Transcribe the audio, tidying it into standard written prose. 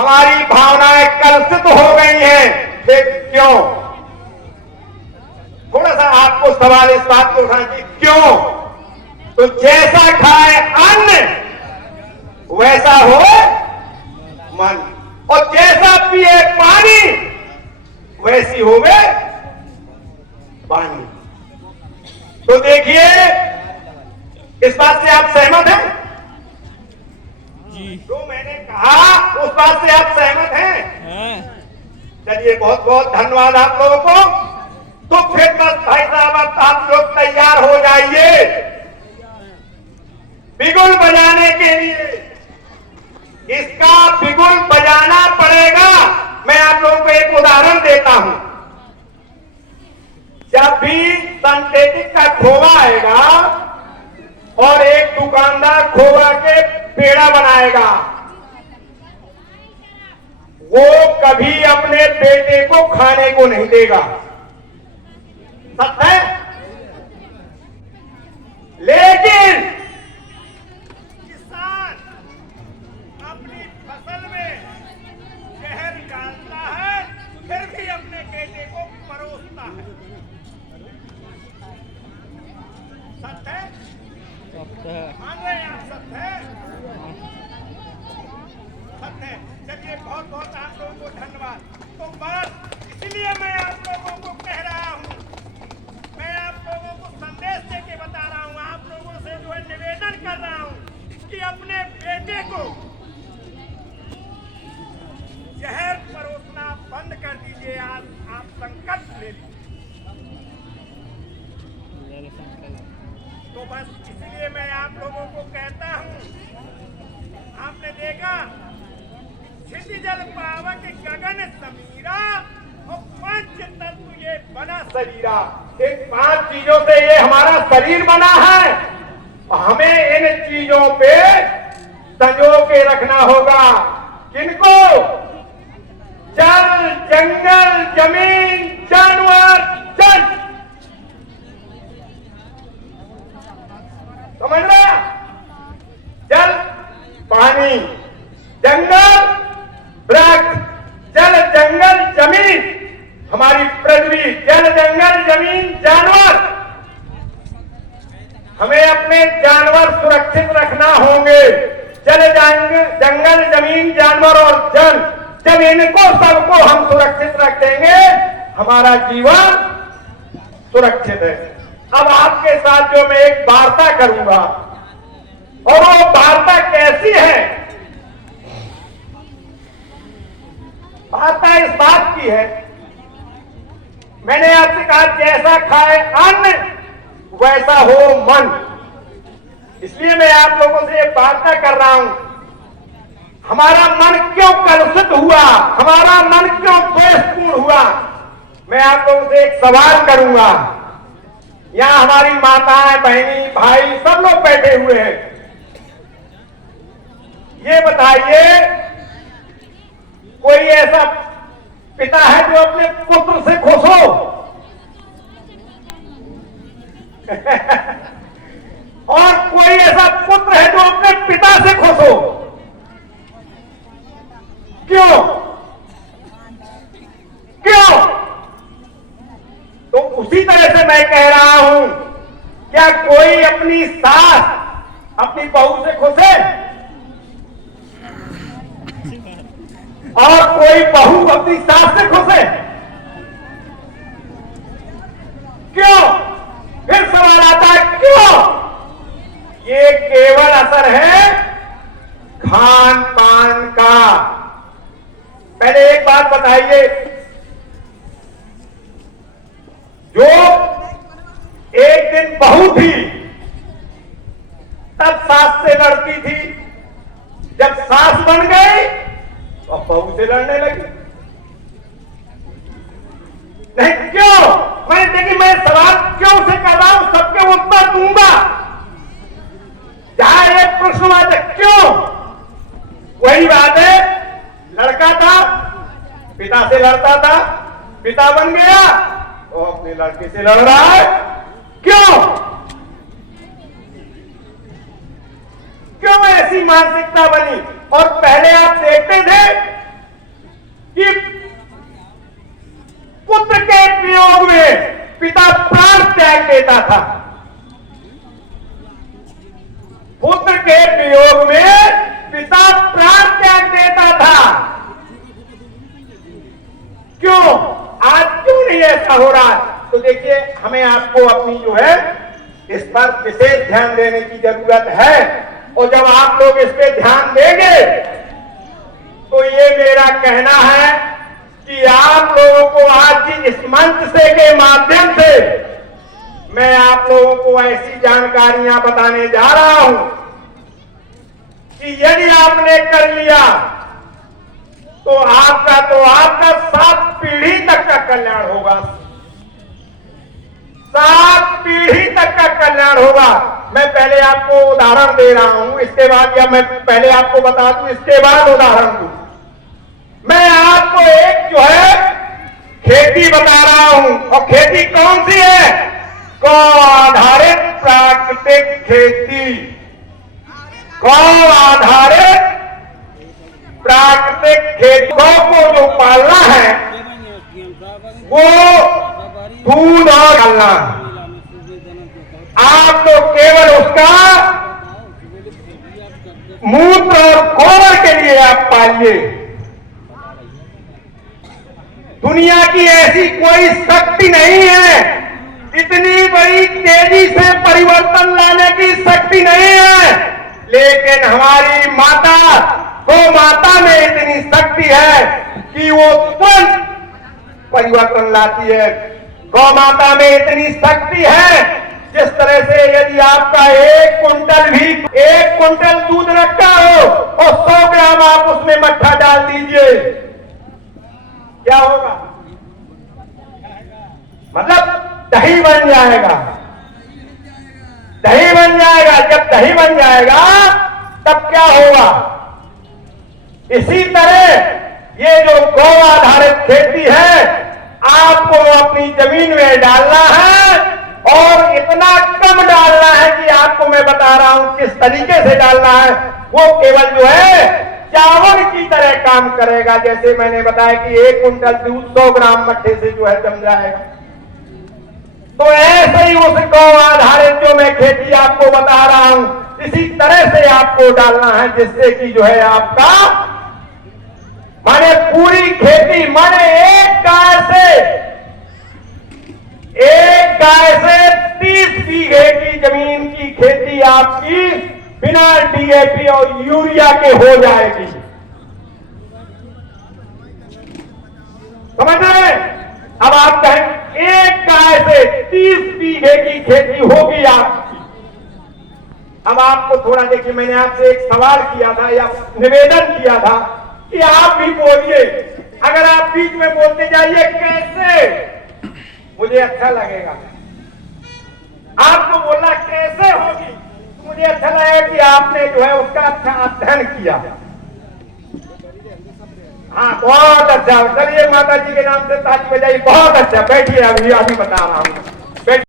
हमारी भावनाएं कलुषित हो गई हैं। क्यों? थोड़ा सा आपको सवाल इस बात को उठाना चाहिए, क्यों? तो जैसा खाए अन्न वैसा हो मन, और जैसा पिए पानी वैसी होवे वाणी। तो देखिए, इस बात से आप सहमत हैं? जो मैंने कहा उस बात से आप सहमत हैं? चलिए, बहुत बहुत धन्यवाद आप लोगों को। तो फिर बस भाई साहब, अब आप लोग तैयार हो जाइए बिगुल बजाने के लिए। इसका बिगुल बजाना पड़ेगा। मैं आप लोगों को एक उदाहरण देता हूं। जब भी सिंथेटिक का खोवा आएगा और एक दुकानदार खोवा के पेड़ा बनाएगा, वो कभी अपने बेटे को खाने को नहीं देगा। सच है? लेकिन किसान अपनी फसल में जहर डालता है, फिर भी अपने बेटे को परोसता है। सच है? मान रहे हैं आप? सच है? सच है। चलिए, बहुत बहुत आप लोगों को धन्यवाद। तो बस इसलिए मैं आप लोगों को कह रहा हूं, मैं आप लोगों को संदेश देके बता रहा हूं, आप लोगों से जो है निवेदन कर रहा हूं कि अपने बेटे को जहर परोसना बंद कर दीजिए। आज आप संकल्प ले लीजिए। तो बस इसलिए मैं आप लोगों को कहता हूं, आपने देखा क्षिति जल पावक गगन समीरा और पंच तत्व ये बना शरीरा। इन 5 चीजों से ये हमारा शरीर बना है। हमें इन चीजों पे संजो के रखना होगा। किनको? जल, जंगल, जमीन, जानवर, जन। समझ रहे? जल, पानी, जंगल, वृक्ष, जल, जंगल, जमीन, हमारी पृथ्वी, जल, जंगल, जमीन, जानवर। हमें अपने जानवर सुरक्षित रखना होंगे। जल, जंगल, जमीन, जानवर और जल, जब इनको सबको हम सुरक्षित रख देंगे, हमारा जीवन सुरक्षित है। अब आपके साथ जो मैं एक वार्ता करूंगा, और वो वार्ता कैसी है? वार्ता इस बात की है, मैंने आपसे कहा जैसा खाए अन्न वैसा हो मन। इसलिए मैं आप लोगों से ये वार्ता कर रहा हूं, हमारा मन क्यों कलुषित हुआ, हमारा मन क्यों द्वेषपूर्ण हुआ। मैं आप लोगों से एक सवाल करूंगा। यहां हमारी माताएं, बहनी, भाई सब लोग बैठे हुए हैं। ये बताइए, कोई ऐसा पिता है जो अपने पुत्र से खुश हो? और कोई ऐसा पुत्र है जो अपने पिता से खुश हो? क्यों? क्यों? तो उसी तरह से मैं कह रहा हूं, क्या कोई अपनी सास अपनी बहू से खुश है? और कोई बहू अपनी सास से खुश है? क्यों? फिर सवाल आता है, क्यों? ये केवल असर है खान पान का। पहले एक बात बताइए, जो एक दिन बहू थी तब सास से लड़ती थी, जब सास बन गई तो बहू से लड़ने लगी। नहीं, क्यों? मैं देखिए, मैं सवाल क्यों से कर रहा हूं, सबके उत्तर दूंगा। जहां एक प्रश्न आता है क्यों, वही बात है, लड़का था, पिता से लड़ता था, पिता बन गया वो अपने लड़के से लड़ रहा है। क्यों? क्यों ऐसी मानसिकता बनी? और पहले आप देखते थे कि पुत्र के वियोग में पिता प्राण त्याग देता था। पुत्र के वियोग में पिता प्राण त्याग देता था। क्यों? आज क्यों नहीं ऐसा हो रहा? तो देखिए, हमें आपको अपनी जो है इस पर विशेष ध्यान देने की जरूरत है। और जब आप लोग इस पे ध्यान देंगे तो ये मेरा कहना है कि आप लोगों को आज इस मंच से के माध्यम से मैं आप लोगों को ऐसी जानकारियां बताने जा रहा हूं कि यदि आपने कर लिया तो आपका 7 पीढ़ी तक का कल्याण होगा। 7 पीढ़ी तक का कल्याण होगा। मैं पहले आपको उदाहरण दे रहा हूं, इसके बाद, या मैं पहले आपको बता दूं, इसके बाद उदाहरण दूं। मैं आपको एक जो है खेती बता रहा हूं, और खेती कौन सी है? गौ आधारित प्राकृतिक खेती। गौ आधारित प्राकृतिक खेती। गौ को जो पालना है वो दूध और डालना, आप तो केवल उसका मूत्र और गोबर के लिए आप पालिए। दुनिया की ऐसी कोई शक्ति नहीं है, इतनी बड़ी तेजी से परिवर्तन लाने की शक्ति नहीं है, लेकिन हमारी माता गौ माता में इतनी शक्ति है कि वो तुरंत परिवर्तन लाती है। गौ माता में इतनी शक्ति है, जिस तरह से यदि आपका 1 कुंटल दूध रखा हो और 100 ग्राम आप उसमें मट्ठा डाल दीजिए, क्या होगा? मतलब दही बन जाएगा। दही बन जाएगा। जब दही बन जाएगा तब क्या होगा? इसी तरह ये जो गौ आधारित खेती है, आपको अपनी जमीन में डालना है, और इतना कम डालना है कि आपको मैं बता रहा हूं किस तरीके से डालना है। वो केवल जो है चावल की तरह काम करेगा। जैसे मैंने बताया कि 1 कुंटल दूध 100 ग्राम मट्ठे से जो है जम जाएगा। तो ऐसे ही उस गौ आधारित जो मैं खेती आपको बता रहा हूं, इसी तरह से आपको डालना है, जिससे कि जो है आपका माने पूरी खेती, माने एक गाय से 30 बीघे की जमीन की खेती आपकी बिना डीएपी और यूरिया के हो जाएगी। समझ रहे? अब आप कहें एक गाय से 30 बीघे की खेती होगी आपकी। अब आपको थोड़ा देखिए, मैंने आपसे एक सवाल किया था या निवेदन किया था कि आप भी बोलिए। अगर आप बीच में बोलते जाइए कैसे, मुझे अच्छा लगेगा। आपको बोलना कैसे होगी तो मुझे अच्छा लगेगा कि आपने जो है उसका अच्छा अध्ययन किया। हाँ, बहुत अच्छा। चलिए माता जी के नाम से ताली बजाइए। बहुत अच्छा। बैठिए, अभी बता रहा हूं।